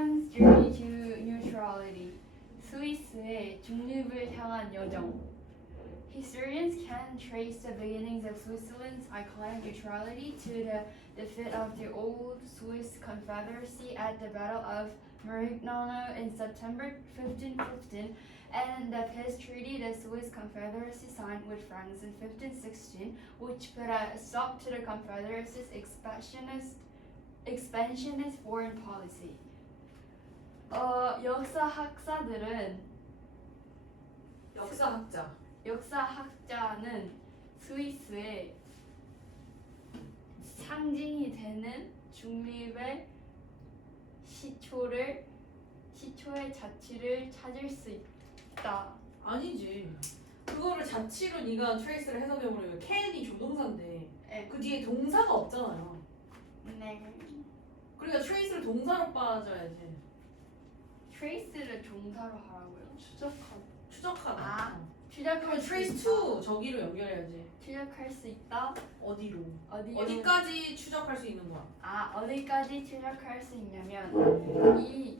Switzerland's journey to neutrality. 스위스의 중립을 향한 여정. Historians can trace the beginnings of Switzerland's iconic neutrality to the defeat of the old Swiss Confederacy at the Battle of Marignano in September 1515 and the peace treaty the Swiss Confederacy signed with France in 1516, which put a stop to the Confederacy's expansionist, expansionist foreign policy. 어, 역사학자들은 역사학자. 역사학자는 스위스의 상징이 되는 중립의 시초를 시초의 자취를 찾을 수 있다. 아니지. 그거를 자취로 네가 트레이스를 해석해보면 can이 조동사인데 네. 그 뒤에 동사가 없잖아요. 네. 그러니까 트레이스를 동사로 빠져야지. 트레이스를 종사로 하라고요. 추적하다. 추적하다. 아, 어. 추적할 그러면 수 트레이스 있다. to 저기로 연결해야지. 추적할 수 있다. 어디로? 어디 어디까지 추적할 수 있는 거야? 아 어디까지 추적할 수 있냐면 이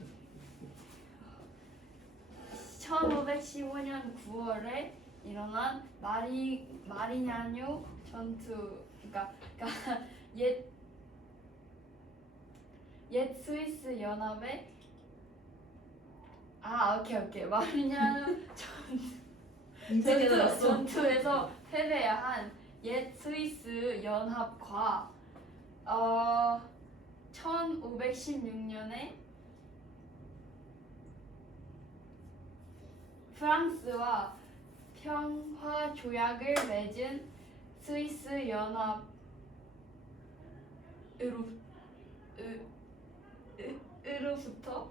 1515년 9월에 일어난 마리 마리냐뇨 전투 그러니까, 그러니까 옛, 옛 스위스 연합의 아 오케이 오케이 마리냐뇨 인제 전투, 깨달았어. 전투에서 패배한 옛 스위스 연합과 어 1516년에 프랑스와 평화 조약을 맺은 스위스 연합 으로 으, 으, 으로부터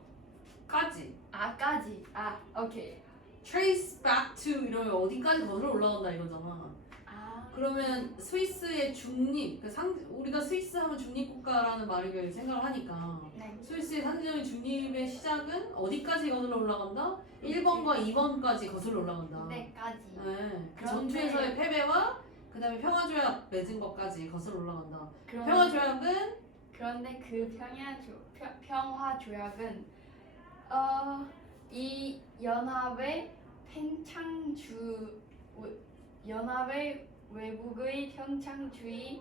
까지. 아까지 아 오케이 trace back to 이러면 어디까지 거슬러 올라간다 이거잖아. 아 그러면 스위스의 중립, 그 상, 우리가 스위스 하면 중립국가라는 말을 생각을 하니까 네. 스위스의 상징적인 중립의 시작은 어디까지 거슬러 올라간다? 1번과 2번까지 거슬러 올라간다. 그때까지 네. 그 전투에서의 패배와 그 다음에 평화조약 맺은 것까지 거슬러 올라간다. 그런 평화조약은 그런데 그 평야 조, 평, 평화 조약은 어, 이 연합의 팽창주 웨- 연합의 외국의 평창주의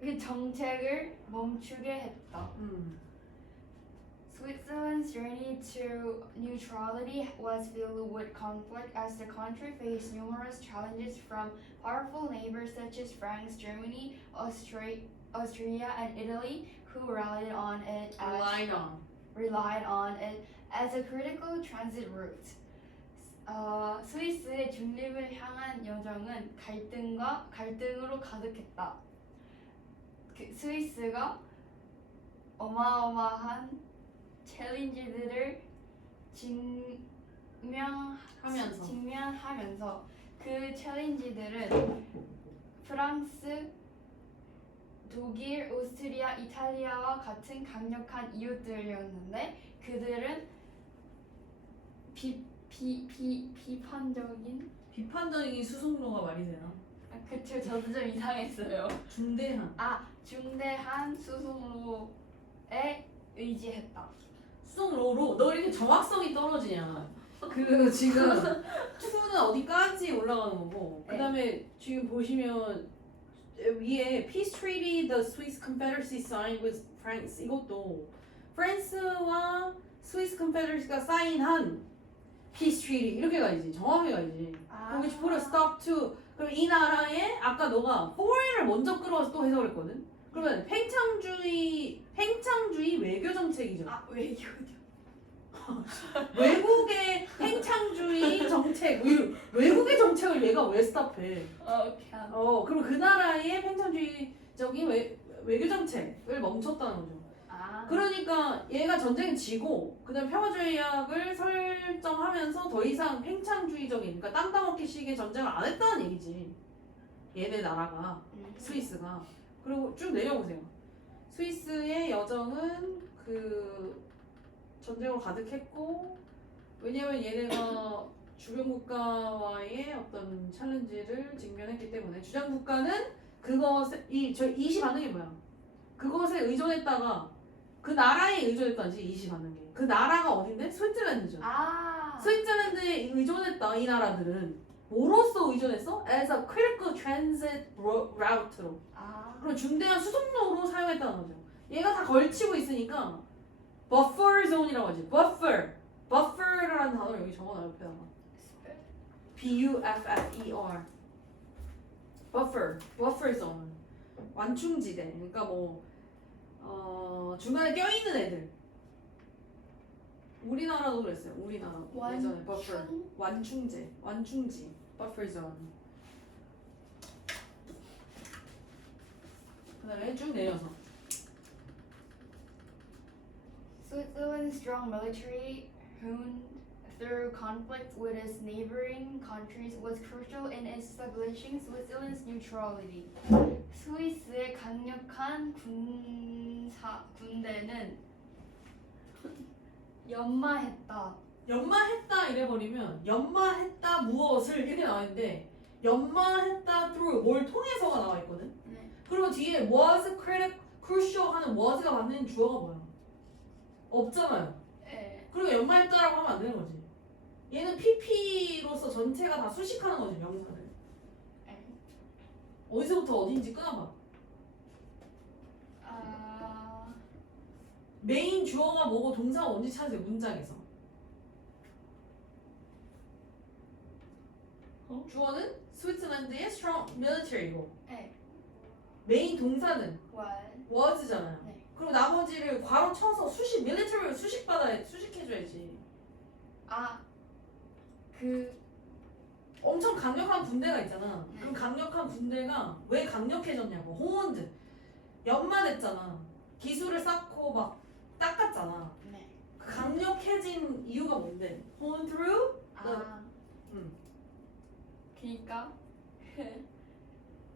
그 정책을 멈추게 했다. 음, Switzerland's journey to neutrality was filled with conflict as the country faced numerous challenges from powerful neighbors such as France, Germany, Austria, Austria and Italy, who rallied on it as relied on. Relied on it as a critical transit route. 어, 스위스의 중립을 향한 여정은 갈등과 갈등으로 가득했다. 그 스위스가 어마어마한 챌린지들을 직면 하면서. 직면하면서 그 챌린지들은 프랑스, 독일, 오스트리아, 이탈리아와 같은 강력한 이웃들이었는데 그들은 비, 비, 비, 비판적인 비판적인 수송로가 말이 되나? 아, 그쵸 저도 좀 이상했어요 중대한. 아 중대한 수송로에 의지했다 수송로로 너 이렇게 정확성이 떨어지냐? 그 지금 투는 어디까지 올라가는 거고 그 다음에 지금 보시면 위에 Peace Treaty the Swiss Confederacy signed with France. 이것도 프랑스와 스위스 컨페더러시가 사인한 Peace Treaty. 이렇게 가야지. 정확하게 가야지. 아, which put a stop to. 그럼 이 나라에 아까 너가 foreign을 먼저 끌어와서 또 해석을 했거든. 그러면 팽창주의 팽창주의 외교 정책이죠. 아 외교죠 외국의 팽창주의 정책 외- 외국의 정책을 얘가 왜 스탑해? 어, 오케이. 어 그럼 그 나라의 팽창주의적인 외, 외교 정책을 멈췄다는 거죠. 아. 그러니까 얘가 전쟁 지고 그다음 평화조약을 설정하면서 더 이상 팽창주의적인 그러니까 땅 따먹기식의 전쟁을 안 했다는 얘기지. 얘네 나라가. 음. 스위스가. 그리고 쭉 내려보세요. 스위스의 여정은 그 전쟁으로 가득했고 왜냐면 얘네가 주변 국가와의 어떤 챌린지를 직면했기 때문에 주장 국가는 그것에 이저 이시 반응이 뭐야 그것에 의존했다가 그 나라에 의존했다지 이시 게. 그 나라가 어딘데? 스위트랜드죠. 아. 스위트랜드에 의존했다 이 나라들은 뭐로서 의존했어? As a critical transit ro- route로. 아. 그럼 중대한 수송로로 사용했다는 거죠. 얘가 다 걸치고 있으니까 buffer zone이라고 하지. buffer. buffer라는 단어를 여기 적어놔 옆에다가. B U F F E R. buffer. buffer zone. 완충지대. 그러니까 뭐 어, 중간에 껴있는 애들. 우리나라도 그랬어요. 우리나라 예전에 buffer. 완충? 완충제, 완충지, buffer zone. 그다음에 쭉 내려서 Switzerland's strong military, honed through conflict with its neighboring countries, was crucial in establishing Switzerland's neutrality. 스위스의 강력한 군사 군대는 연마했다. 연마했다 이래버리면 연마했다 무엇을 이렇게 나와 있는데 연마했다 through 뭘 통해서가 나와 있거든. 네. 그러면 뒤에 was critic crucial 하는 was가 받는 주어가 뭐야? 없잖아요. 네. 그리고 연마했다라고 하면 안 되는 거지. 얘는 PP로서 전체가 다 수식하는 거지 명사를. 네. 어디서부터 어딘지 끊어봐. 아, 메인 주어가 뭐고 동사가 뭔지 찾으세요 문장에서. 어? 주어는 스위트랜드의 strong military고 네. 메인 동사는 원. was잖아요. 네. 그리고 나머지를 괄호 쳐서 수식 military로 수식 받아 수식해줘야지. 아, 그 엄청 강력한 군대가 있잖아. 네. 그럼 강력한 군대가 왜 강력해졌냐고. 호원드 연마됐잖아. 기술을 쌓고 막 닦았잖아. 네. 그 강력해진 이유가 뭔데? 호원 through? 아. 음. 그러니까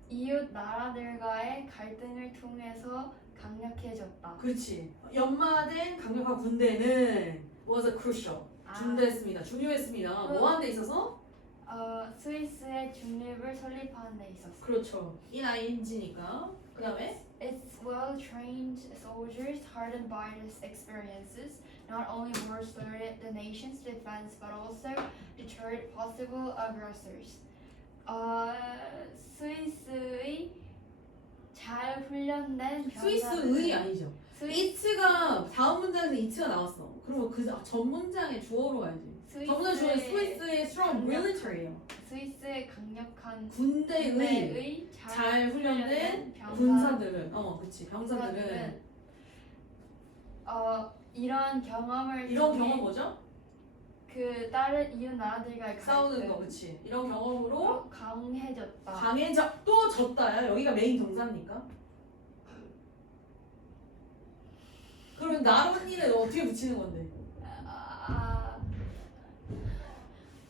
이웃 나라들과의 갈등을 통해서 강력해졌다. 그렇지. 연마된 강력한 군대는 was a crucial. 아. 중대했습니다. 중요했습니다. 음. 뭐 하는 데 있어서? 어, 스위스의 중립을 설립하는 데 있었어. 그렇죠. in ing니까. 그 다음에 Its well-trained soldiers, hardened by these experiences, not only bolstered the nation's defense but also deterred possible aggressors. 어, 스위스의 잘 훈련된 스위스의 아니죠. 스위스 it가 다음 문장에서 it가 나왔어. 그러면 그 전 문장에 주어로 가야지. 전 문장 주어는 스위스의 strong military예요. 스위스의 강력한 군대의 군대의 잘 훈련된 병사- 군사들은 어, 그렇지. 병사들은 어 이런 경험을 이런 통해 경험 뭐죠? 그 다른 이웃 나라들과의 싸우는 거, 그렇지. 이런 경험으로 로 강해졌다. 강해져 또 졌다야. 여기가 메인 동사니까. 그러면 나론니는 어떻게 붙이는 건데? 아,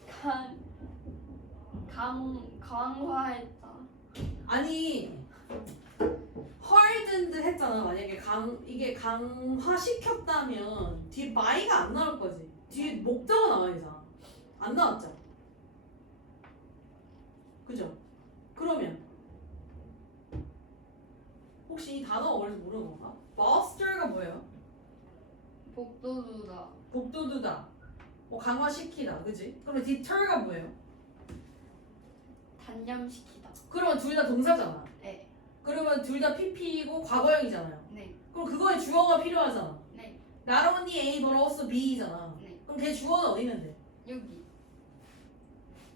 강, 강, 강화했다. 아니 hardened 했잖아. 만약에 강 이게 강화시켰다면 뒤에 by가 안 나올 거지. 뒤에 목적어 나와야 되잖아. 안 나왔죠. 그죠? 그러면 혹시 이 단어가 어디서 모르는 건가? bolster가 뭐예요? 복도두다. 복도두다. 뭐 강화시키다. 그지? 그러면 deter가 뭐예요? 단념시키다. 그러면 둘 다 동사잖아. 네, 그러면 둘 다 PP이고 과거형이잖아요. 네, 그럼 그거에 주어가 필요하잖아. 네, not only A but also B잖아. 네. 그럼 걔 주어는 어디 있는데? 여기.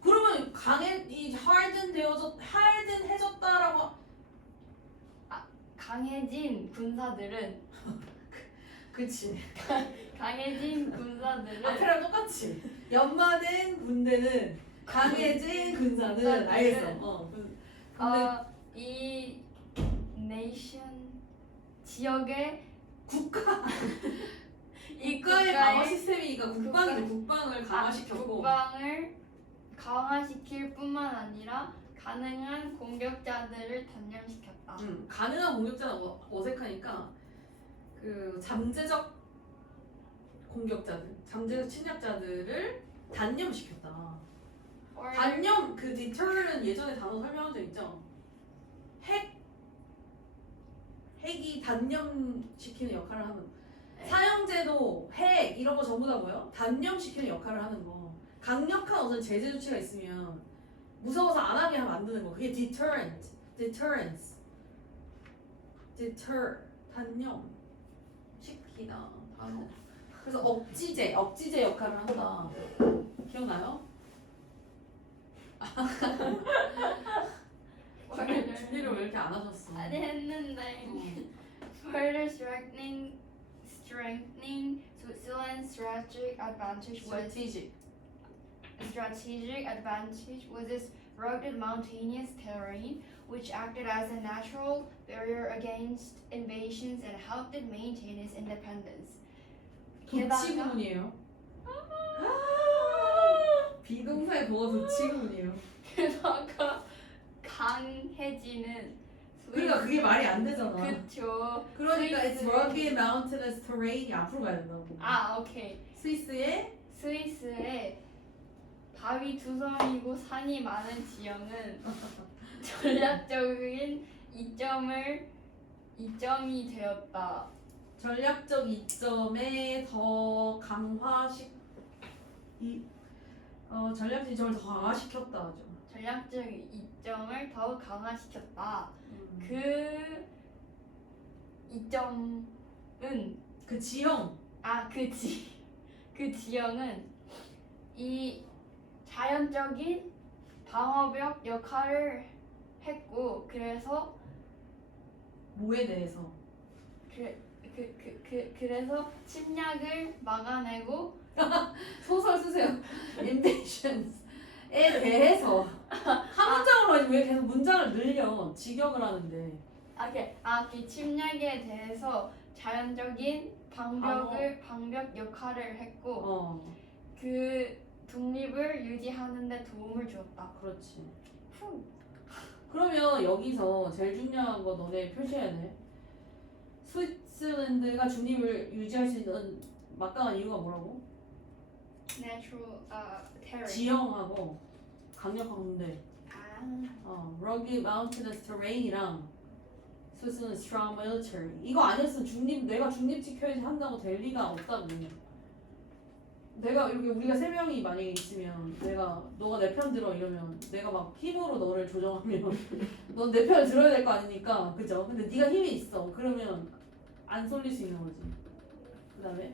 그러면 강해 이 harden 되어져 harden 해졌다라고 강해진 군사들은 그치 강해진 군사들은 앞에랑 똑같이 연마된 군대는 강해진 군사는 군사들은 알겠어 어 군- 근데 어, 이 네이션 지역의 국가 국방이죠 국가- 국방을 아, 강화시켰고. 국방을 강화시킬 뿐만 아니라 가능한 공격자들을 단념시켰다. 음, 가능한 공격자는 어, 어색하니까 그 잠재적 공격자들 잠재적 침략자들을 단념시켰다. Or 단념 그 deter는 예전에 단어 설명한 적 있죠? 핵 핵이 단념시키는 역할을 하는 사형제도 핵 이런 거 전부 다 뭐예요? 단념시키는 역할을 하는 거. 강력한 어떤 제재 조치가 있으면 무서워서 안 하게 하면 안 되는 거. 그게 deterrent, deterrence, deter, 단념 시키다. 단어. 그래서 억지제, 억지제 역할을 한다. 기억나요? 준비를 왜 이렇게 안 하셨어? 아니 했는데. Further strengthening, strengthening Switzerland's strategic advantage was strategic. strategic advantage was its rugged mountainous terrain, which acted as a natural barrier against invasions and helped it maintain its independence. 게다가- 도치구문이에요. 비동사의 도어 도치구문이에요. 게다가 강해지는 그러니까 그게 말이 안 되잖아. 그쵸. 그러니까 it's 스위스- rugged mountainous terrain이 앞으로 가야 된다고. 아 오케이. 스위스의 스위스의 바위 두성이고 산이 많은 지형은 전략적인 이점을 이점이 되었다. 전략적 이점에 더 강화시 이 어, 전략적 이점을 더 강화시켰다 하죠. 전략적 이점을 더욱 강화시켰다. 음. 그 이점은 그 지형 아 그 지 그 지형은 이 자연적인 방어벽 역할을 했고 그래서 뭐에 대해서 그, 그, 그, 그, 그래서 침략을 막아내고 소설 쓰세요. invasions에 대해서 한 문장으로 하지 왜 계속 문장을 늘려 직역을 하는데 아, 그, 아, 그 침략에 대해서 자연적인 방벽을 방벽 역할을 했고 어 그 독립을 유지하는 데 도움을 주었다. 그렇지. 후. 그러면 여기서 제일 중요한 거 너네 표시해야 돼. 스위스랜드가 중립을 유지할 수 있는 마땅한 이유가 뭐라고? Natural uh, terrain. 지형하고 강력한 군대. 아, 어, rugged mountainous terrain이랑 스위스는 strong military. 이거 아니었으면 중립 내가 중립 지켜야지 한다고 될 리가 없다고. 내가 이렇게 우리가 세 명이 만약에 있으면 내가 너가 내 편 들어 이러면 내가 막 힘으로 너를 조정하면 넌 내 편을 들어야 될 거 아니니까 그죠? 근데 네가 힘이 있어 그러면 안 쏠릴 수 있는 거지. 그 다음에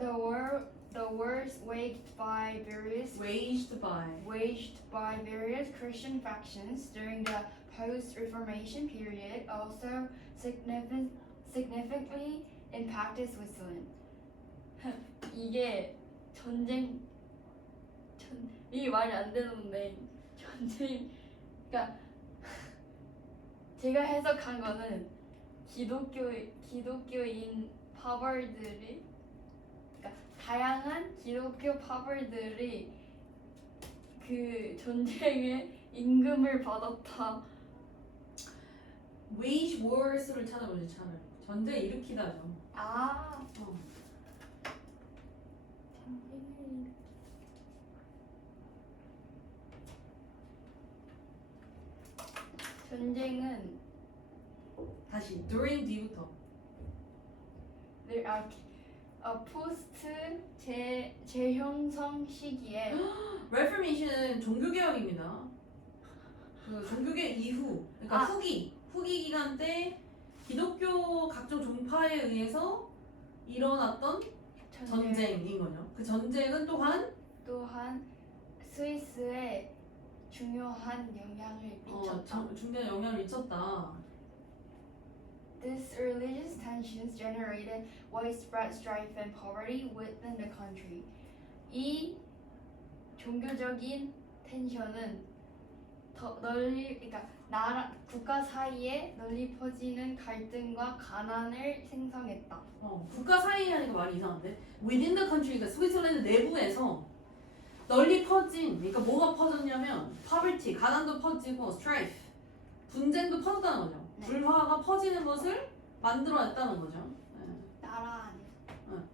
the war the wars waged by various waged by waged by various Christian factions during the post-Reformation period also significant, significantly impacted Switzerland. 이게 전쟁 전 이게 말이 안 되는데 전쟁 그러니까 제가 해석한 거는 기독교 기독교인 파벌들이 그러니까 다양한 기독교 파벌들이 그 전쟁에 임금을 받았다. wage wars를 찾아보지 차라리 전쟁 일으키다죠. 아. 어. 전쟁을 일으키- 전쟁은 다시 during 뒤부터 늘 아, 어, 포스트 재 재형성 시기에 Reformation은 종교개혁입니다. 그 종교개혁 이후, 그러니까 아. 후기, 후기 기간 때 기독교 각종 종파에 의해서 일어났던 전쟁인 거죠. 그 전쟁은 또한 또한 스위스에 중요한 영향을 어, 미쳤다. 정- 중대한 영향을 미쳤다. This religious tensions generated widespread strife and poverty within the country. 이 종교적인 텐션은 더 널리 그러니까 나라 국가 사이에 널리 퍼지는 갈등과 가난을 생성했다. 어, 국가 사이에 하니까 말이 이상한데 within the country, 그러니까 스위스랜드 내부에서 널리 퍼진, 그러니까 뭐가 퍼졌냐면 poverty, 가난도 퍼지고 strife, 분쟁도 퍼졌다는 거죠. 네. 불화가 퍼지는 것을 만들어냈다는 거죠. 네. 나라 안에. 응.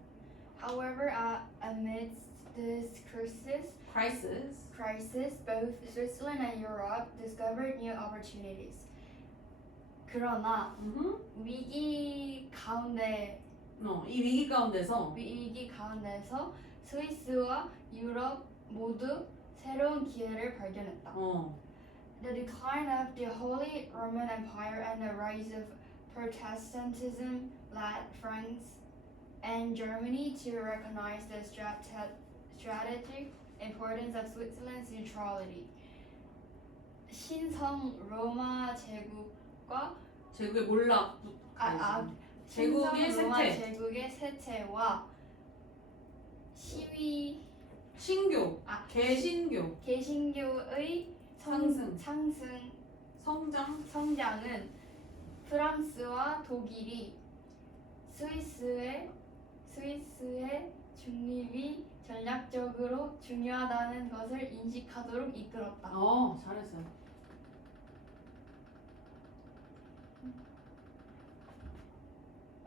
However, uh, amidst this crisis, crisis. crisis, both Switzerland and Europe discovered new opportunities. 그러나 음흠. 위기 가운데 어, 이 위기 가운데서 위기 가운데서 스위스와 유럽 모두 새로운 기회를 발견했다. 어, The decline of the Holy Roman Empire and the rise of Protestantism led France and Germany to recognize the strate- strategic importance of Switzerland's neutrality. 신성 로마 제국과 제국의 몰락 아, 아, 제국의 신성 로마 쇠퇴. 제국의 쇠퇴와 시위 신교, 아, 개신교, 개신교의 성- 상승. 상승 성장, 성장은 프랑스와 독일이 스위스의 스위스의 중립이 전략적으로 중요하다는 것을 인식하도록 이끌었다. 어, 잘했어요.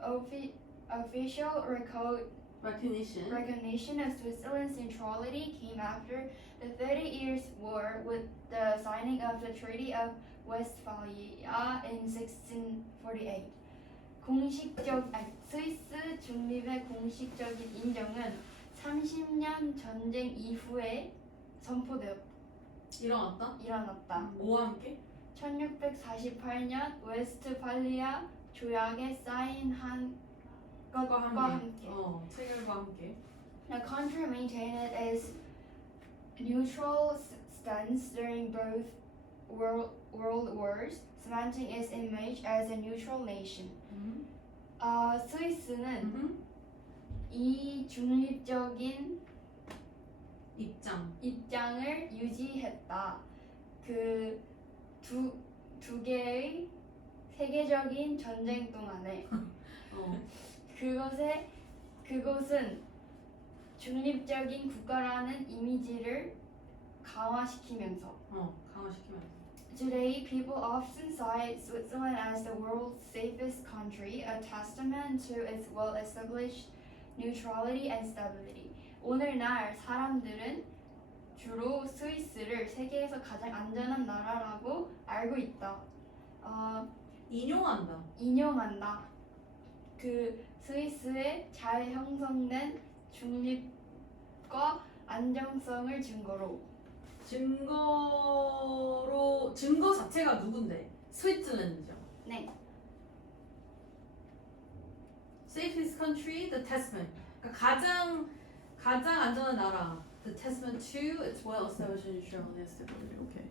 Offi- official reco- recognition. recognition of Switzerland's neutrality came after the Thirty Years' War with the signing of the Treaty of Westphalia in 1648. 공식적 아니, 스위스 중립의 공식적인 인정은 30년 전쟁 이후에 선포되어 일어났다. 일어났다. 뭐와 함께? 1648년 웨스트팔리아 조약에 사인한 것과 함께. 함께. 어, 체결과 함께. The country maintained its neutral s- stance during both world, world wars, cementing its image as a neutral nation. 음. 아, 스위스는 음. 이 중립적인 입장. 입장을 유지했다. 그 두 두 개의 세계적인 전쟁 동안에 어, 그것에 그것은 중립적인 국가라는 이미지를 강화시키면서 어, 강화시키면. Today, people often cite Switzerland as the world's safest country, a testament to its well-established neutrality and stability. 오늘날 사람들은 주로 스위스를 세계에서 가장 안전한 나라라고 알고 있다. 어, 인용한다. 인용한다. 그 스위스의 잘 형성된 중립과 안정성을 증거로 증거로 증거 자체가 누군데? 스위tzerland이죠. 네. Safest country, the testament. 그러니까 가장 가장 안전한 나라. The testament to its neutrality and stability. 오케이.